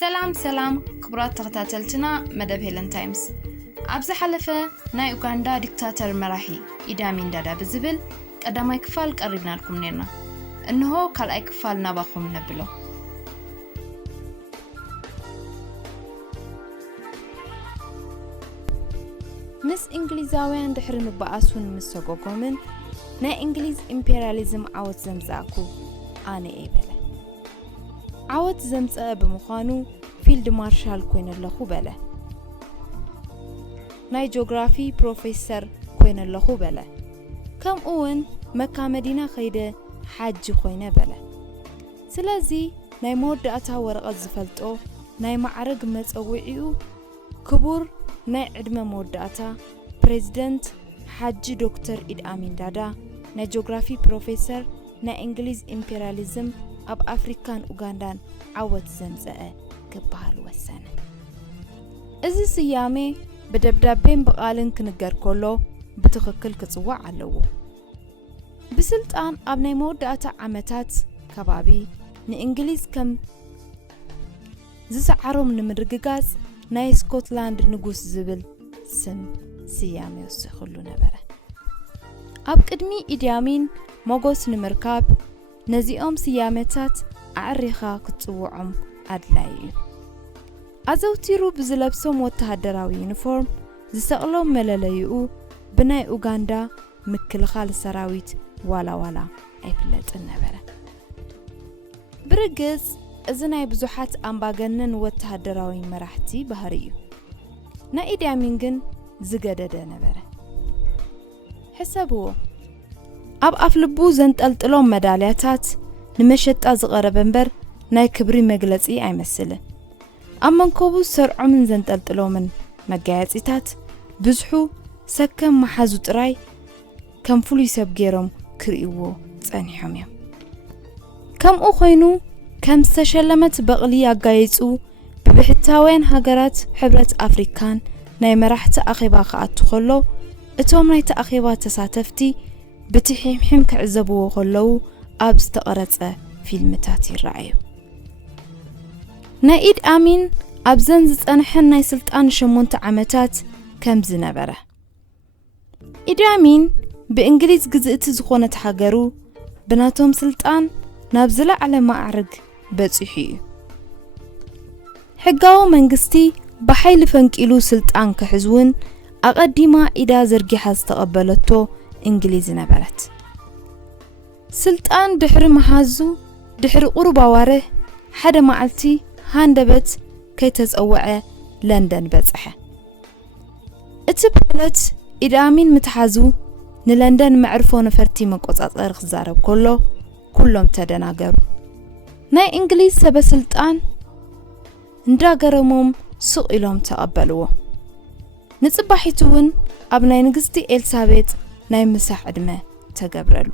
ሰላም ክብራት ተኸታተልትና መደብ ሄለን ታይምስ ኣብዛ ሓለፈ ናይ ኡጋንዳ ዲክታተር መራሒ ኢዲ ኣሚን ዳዳ ብዝብል ቀዳማይ ክፋል ቀሪብናልኩም ነርና እንሆ ካልኣይ ክፋል ናባኹም ነብሎ ምስ እንግሊዛውያን ድሕሪ ንባኣሱን ምሰጎጎምን ናይ እንግሊዝ ኢምፔሪያሊዝም ዓወት ዘምጻእኩ ኣነ ኤበለ عوض زمزة بمخانو فيلد مارشال كوين اللخو بلا ناي جغرافي بروفيسور كوين اللخو بلا كم اون مكة مدينة خيدة حاج خوين بلا سلازي ناي مود اتا ورقة زفلتو ناي معرق متسوعيو كبور ناي عدم مود اتا بريزيدنت حاج دكتور إيد آمين دادا ناي جغرافي بروفيسور ناي انجليز امبرياليزم أب أفريقان أوغندان عوض زمزة كبهال وسنة. إذا سيامي بدبدبين بقالن كنجر كله بتخكل كتصوع علوه. بسلطان أبني مودة عمتات كبابي نإنجليز كم زسعرهم نمرججاز ناي سكوتلاند نجوس زبل سم سيامي وسخلو نبرة. أب قدمي إديامين موجوس نمركاب نزيهم سيامتات عريخا كتصوعهم أدلاي أزوتيرو بزلبسهم وتهدراوي يونيفورم زسقلهم ملاليو بناي أوغندا مكل خال سراويت ولا أيبلت النبرة برقز إذناي بزوحات أمباغنن وتهدراوي مراحتي بهاريو نا إيدي أمينغن زقادة نبرة حسابوه أب أفلبو زنت ألتلهم مدالياتات نمشت أزغر بنبر ناي كبري مجلسي أي مسألة أما نكوبو سرعو من زنت ألتلهم من مجاعتات بزحو سكم محازو تراي كم فلو يساب جيرم كريوو تانيحهم يوم كم أخوينو كم استشلمت بغلية جايزو ببحتاوين هاجرات حبرة أفريكان ناي مراحت أخيبا خاط تخلو اتوم ناي تأخيبا تساتفتي بتحيم كعزبوه خلو أبز تقرأت فيلمتاتي الرعيو نايد آمين أبزنز أنحن ناي سلطان شمونت عمتات كم زنبره إيد آمين بإنجليز جزءت زخونة حجرو بناتهم سلطان نابزلا على معرق بتصحي حقاو منجستي بحيل فنكيلو سلطان كحزون أقدما إذا زرقي حز تقبلتو إنجليز نبرت سلطان دحر محازو دحر قربا واره حدا معلتي هاندبت كي تزقوعه لندن بصحه اتبلت إدامين متحازو نلندن معرفو نفرتي مقوصاصر خزارب كلهم تدناغرو ناي إنجليز سبا سلطان نداغرموم سوق إلهم تقبلوه نصباحيتون أبناي نغستي إلسابيت ناي مساح عدمه تقبرلو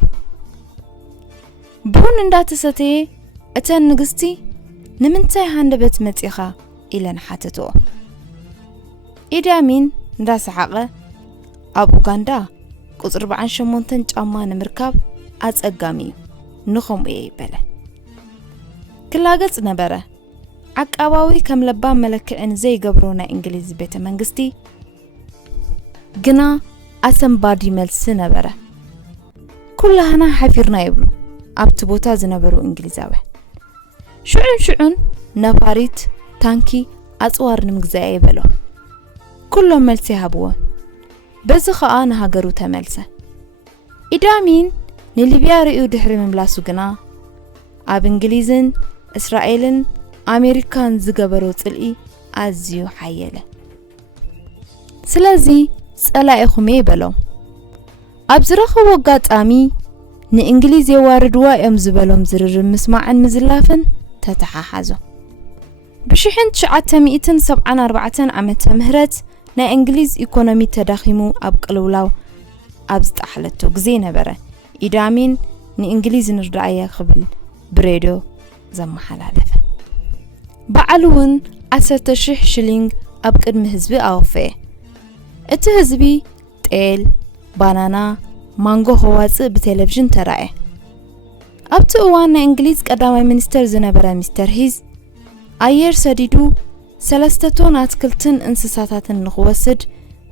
بون انداتستي اتن نغستي نمنتاي هاندبت متيخا إلى نحاتتو إدامين نداس حقه أب أوغندا قطر 48 ጫማ ንምርካብ ኣጸጋሚ ንኹም ይበለ ክላገጽ ነበረ ዓቃባዊ ከም ለባ መለክዕን ዘይገብሮ ናይ እንግሊዝ ቤተ መንግስቲ ግና ኣሰምባዲ መልስ ነበረ ኩላህና ሓፊርና ይብሉ ኣብቲ ቦታ ዝነበሩ እንግሊዛዊ ሽዑን ነፋሪት ታንኪ ኣጽዋር ንምግዛእ ይበሎ ኩሎም መልስ ይሃብዎ በዚ ኸኣ ንሃገሩ ተመልሰ ኢዳሚን ንሊብያ ርኡ ድሕሪ ምምላሱ ግና ኣብ እንግሊዝን እስራኤልን ኣሜሪካን ዝገበሮ ጽልኢ ኣዝዩ ሓየለ ስለዚ ጸላኢኹም ይበሎም ኣብ ዝረኸቦ ኣጋጣሚ ንእንግሊዝ የዋርድዋ እዮም ዝበሎም ዝርርብ ምስማዕን ምዝላፍን ተተሓሓዞ ብ1974 ዓመተ ምህረት ናይ እንግሊዝ ኢኮኖሚ ተዳኺሙ ኣብ ቅልውላው ኣብ ዝጣሕለቶ ግዜ ነበረ ኢዳሚን ንእንግሊዝ ንርዳእየ ክብል ብሬድዮ ዘመሓላለፈ በዓሉውን 10,000 ሽሊንግ ኣብ ቅድሚ ህዝቢ ኣወፈየ እቲ ህዝቢ ጤል ባናና ማንጎ ሆዋጽእ በቴሌቪዥን ተራእየ ኣብቲ እዋን ናይ እንግሊዝ ቀዳማይ ሚኒስተር ዝነበረ ሚስተር ሂዝ ኣየር ሰዲዱ 3 ቶን ኣትክልትን እንስሳታትን ንኽወስድ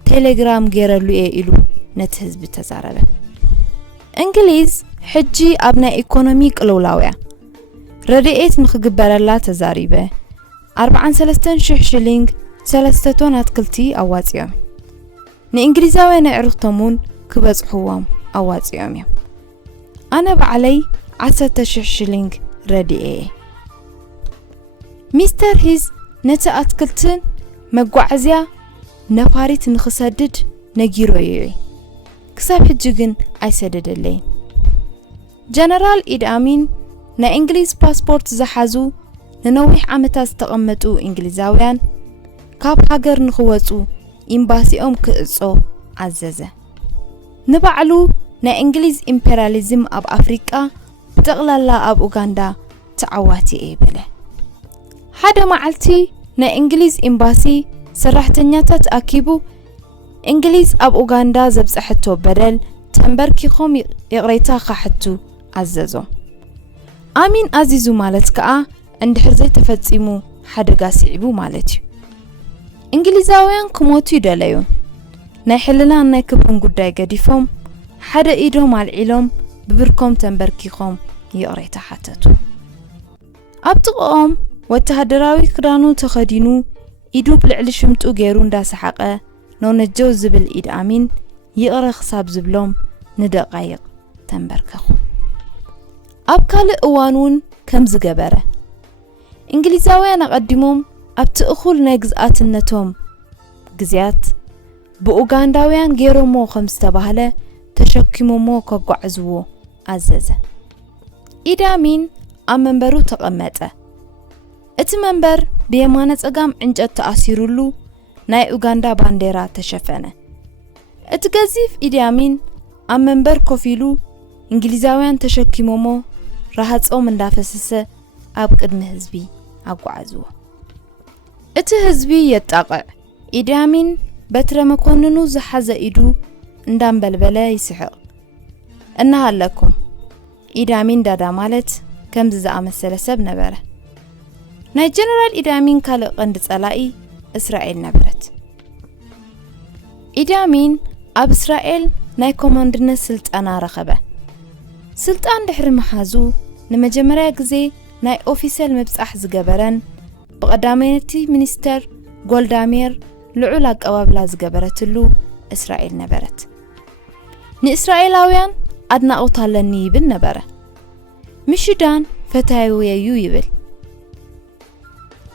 ቴሌግራም ገይረሉ እየ ኢሉ ነቲ ህዝቢ ተዛረበ። እንግሊዝ ሕጂ ኣብ ናይ ኢኮኖሚ ቅልውላውያ ረድኤት ንኽግበረላ ተዛሪበ 43,000 ሽሊንግ 3 ቶን ኣትክልቲ ኣዋፂኦም ንእንግሊዛውያን ኣዕሩኽቶምን ክበጽሕዎም ኣዋፂኦም እዮም። ኣነ ባዕለይ 10,000 ሽሊንግ ረድኤ ሚስተር ሂዝ ነቲ ኣትክልትን መጓዓዝያ ነፋሪት ንኽሰድድ ነጊሮ እዩ ክሳብ ሕጂ ግን ኣይሰደደለይን። ጀነራል ኢድ ኣሚን ናይ እንግሊዝ ፓስፖርት ዝሓዙ ንነዊሕ ዓመታት ዝተቐመጡ እንግሊዛውያን ካብ ሃገር ንኽወፁ ኤምባሲኦም ክእጾ ኣዘዘ። ንባዕሉ ናይ እንግሊዝ ኢምፔሪያሊዝም ኣብ ኣፍሪቃ ብጠቕላላ ኣብ ኡጋንዳ ተዓዋቲ ይበለ። ሓደ መዓልቲ ናይ እንግሊዝ ኤምባሲ ሰራሕተኛታት ኣኪቡ እንግሊዝ ኣብ ኡጋንዳ ዘብጽሕቶ በደል ተንበርኪኾም ይቕሬታ ካሕቱ ኣዘዞም። ኣሚን ኣዚዙ ማለት ከዓ እንድሕር ዘይተፈጺሙ ሓደጋ ስዒቡ ማለት እዩ። እንግሊዛውያን ክሞቱ ይደለዩን ናይ ሕልናን ናይ ክብርን ጉዳይ ገዲፎም ሓደ ኢዶም ኣልዒሎም ብብርኮም ተንበርኪኾም ይቕሬታ ሓተቱ። ኣብ ጥቕኦም ወተሃደራዊ ክዳኑ ተኸዲኑ ኢዱ ብልዕሊ ሽምጡ ገይሩ እንዳሰሓቐ ነውነጀው ዝብል ኢድ ኣሚን ይቕረ ክሳብ ዝብሎም ንደቓይቕ ተንበርከኹ። ኣብ ካልእ እዋን እውን ከም ዝገበረ እንግሊዛውያን ኣቐዲሞም ኣብቲ እኹል ናይ ግዝኣትነቶም ግዝያት ብኡጋንዳውያን ገይሮሞ ከም ዝተባህለ ተሸኪሞሞ ከጓዕዝዎ ኣዘዘ። ኢድ ኣሚን ኣብ መንበሩ ተቐመጠ። እቲ መንበር ብየማነ ጸጋም ዕንጨት ተኣሲሩሉ ናይ ኡጋንዳ ባንዴራ ተሸፈነ። እቲ ገዚፍ ኢድ ኣሚን ኣብ መንበር ኮፍ ኢሉ እንግሊዛውያን ተሸኪሞሞ ረሃጾም እንዳፈሰሰ ኣብ ቅድሚ ህዝቢ ኣጓዓዝዎ። እቲ ህዝቢ የጣቕዕ። ኢድ ኣሚን በትረ መኮንኑ ዝሓዘ ኢዱ እንዳንበልበለ ይስሕቕ። እናሃለኩም ኢድ ኣሚን ዳዳ ማለት ከምዚ ዝኣመሰለ ሰብ ነበረ። ናይ ጀነራል ኢድ ኣሚን ካልእ ቀንዲ ጸላኢ እስራኤል ነበረት። ኢድ ኣሚን ኣብ እስራኤል ናይ ኮማንድነት ስልጠና ረኸበ። ስልጣን ድሕሪ መሓዙ ንመጀመርያ ግዜ ናይ ኦፊሰል ምብጻሕ ዝገበረን ብቐዳመይቲ ሚኒስተር ጎልዳ ሜር ልዑል ኣቀባብላ ዝገበረትሉ እስራኤል ነበረት። ንእስራኤላውያን ኣድናቆት ኣለኒ ይብል ነበረ። ምሽዳን ፈታዊየዩ ይብል።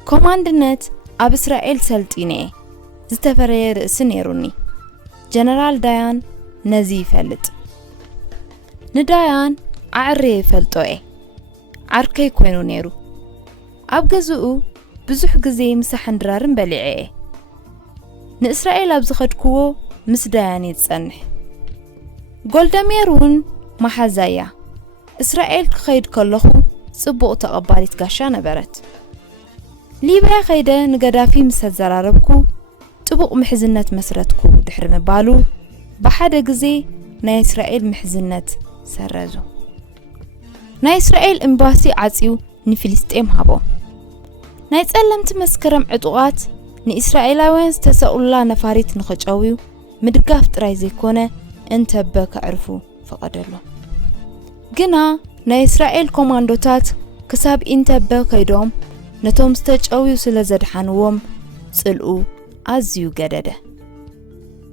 ኮማንድነት ኣብ እስራኤል ሰልጢነ ዝተፈረየ ርእሲ ነይሩኒ። ጀነራል ዳያን ነዚ ይፈልጥ። ንዳያን ዓዕሬ ይፈልጦ ዓርከይ ኮይኑ ነይሩ። ኣብ ገዝኡ ብዙሕ ግዜ ምሳሕን ድራርን በሊዐ። ንእስራኤል ኣብ ዝኸድክዎ ምስ ዳያን ይጸንሕ። ጎልዳሜር እውን ማሓዛያ እስራኤል ክኸይድ ከለኹ ጽቡቕ ተቐባሊት ጋሻ ነበረት። ሊብያ ኸይደ ንገዳፊ ምስ ተዘራረብኩ ጥቡቕ ምሕዝነት መስረትኩ ድሕሪ ምባሉ ብሓደ ግዜ ናይ እስራኤል ምሕዝነት ሰረዙ። ናይ እስራኤል ኤምባሲ ዓጺው ንፊልስጤም ሃቦም። ናይ ጸለምቲ መስከረም ዕጡቓት ንእስራኤላውያን ዝተሰቕሉላ ነፋሪት ንኽጨውዩ ምድጋፍ ጥራይ ዘይኮነ እንተበ ከዕርፉ ፈቐደሎም። ግና ናይ እስራኤል ኮማንዶታት ክሳብ እንተበ ከይዶም ነቶም ዝተጨውዩ ስለ ዘድሓንዎም ጽልኡ ኣዝዩ ገደደ።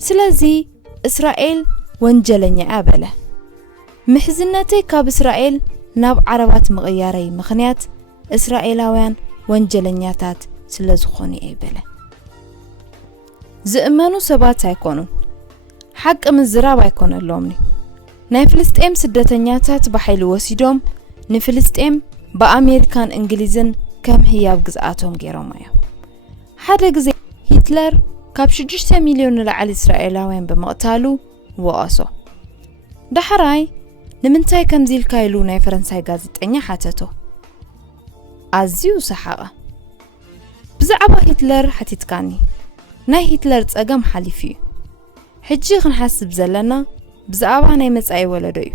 ስለዚ እስራኤል ወንጀለኛ ኣበለ። ምሕዝነተይ ካብ እስራኤል ናብ ዓረባት ምቕያረይ ምኽንያት እስራኤላውያን ወንጀለኛታት ስለ ዝኾኑ ይበለ። ዝእመኑ ሰባት ኣይኮኑን። ሓቂ ምዝራብ ኣይኮነሎምኒ። ናይ ፍልስጤም ስደተኛታት ብሓይሊ ወሲዶም ንፍልስጤም በአሜሪካን እንግሊዝን ከም ህያብ ግዝኣቶም ገይሮም እዮም። ሓደ ግዜ ሂትለር ካብ 6 ሚልዮን ንላዕሊ እስራኤላውያን ብምቕታሉ ወቀሶ። ዳሕራይ ንምንታይ ከምዚ ኢልካ ኢሉ ናይ ፈረንሳይ ጋዜጠኛ ሓተቶ። ኣዝዩ ሰሓቐ። ብዛዕባ ሂትለር ሓቲትካኒ ናይ ሂትለር ጸገም ሓሊፉ እዩ። ሕጂ ክንሓስብ ዘለና ብዛዕባ ናይ መጻኢ ወለዶ እዩ።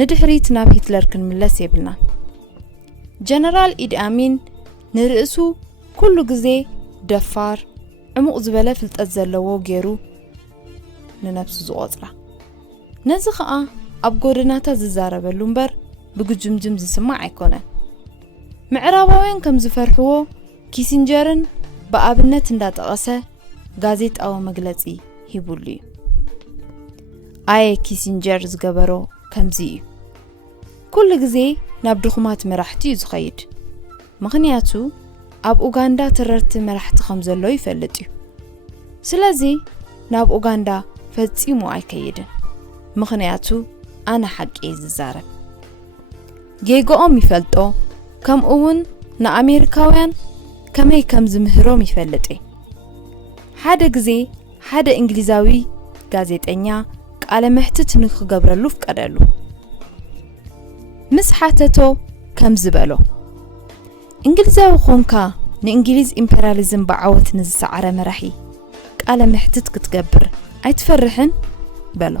ንድሕሪት ናብ ሂትለር ክንምለስ የብልና። ጀነራል ኢድ ኣሚን ንርእሱ ኩሉ ግዜ ደፋር ዕሙቕ ዝበለ ፍልጠት ዘለዎ ገይሩ ንነፍሱ ዝቆፅራ ነዚ ኸኣ ኣብ ጎደናታት ዝዛረበሉ እምበር ብግጅምጅም ዝስማዕ ኣይኮነን ምዕራባውያን ከም ዝፈርሕዎ ኪሲንጀርን በኣብነት እንዳጠቐሰ ጋዜጣዊ መግለጺ ሂቡሉ እዩ ኣየ ኪሲንጀር ዝገበሮ ከምዚ እዩ ኩሉ ግዜ ናብ ድኹማት መራሕቲ እዩ ዝኸይድ ምኽንያቱ ኣብ ኡጋንዳ ተረርቲ መራሕቲ ከም ዘሎ ይፈልጥ እዩ ስለዚ ናብ ኡጋንዳ ፈጺሙ ኣይከይድን ምኽንያቱ ኣነ ሓቂ ዝዛረብ ጌጎኦም ይፈልጦ ከምኡውን ንኣሜሪካውያን ከመይ ከም ዝምህሮም ይፈልጥ ሓደ ግዜ ሓደ እንግሊዛዊ ጋዜጠኛ ቃለ መሕትት ንክገብረሉ ፍቀደሉ ምስ ሓተቶ ከም ዝበሎ እንግሊዛዊ ኾንካ ንእንግሊዝ ኢምፔሪያሊዝም ብዓወት ንዝሰዓረ መራሒ ቃለ መሕትት ክትገብር ኣይትፈርሕን በሎ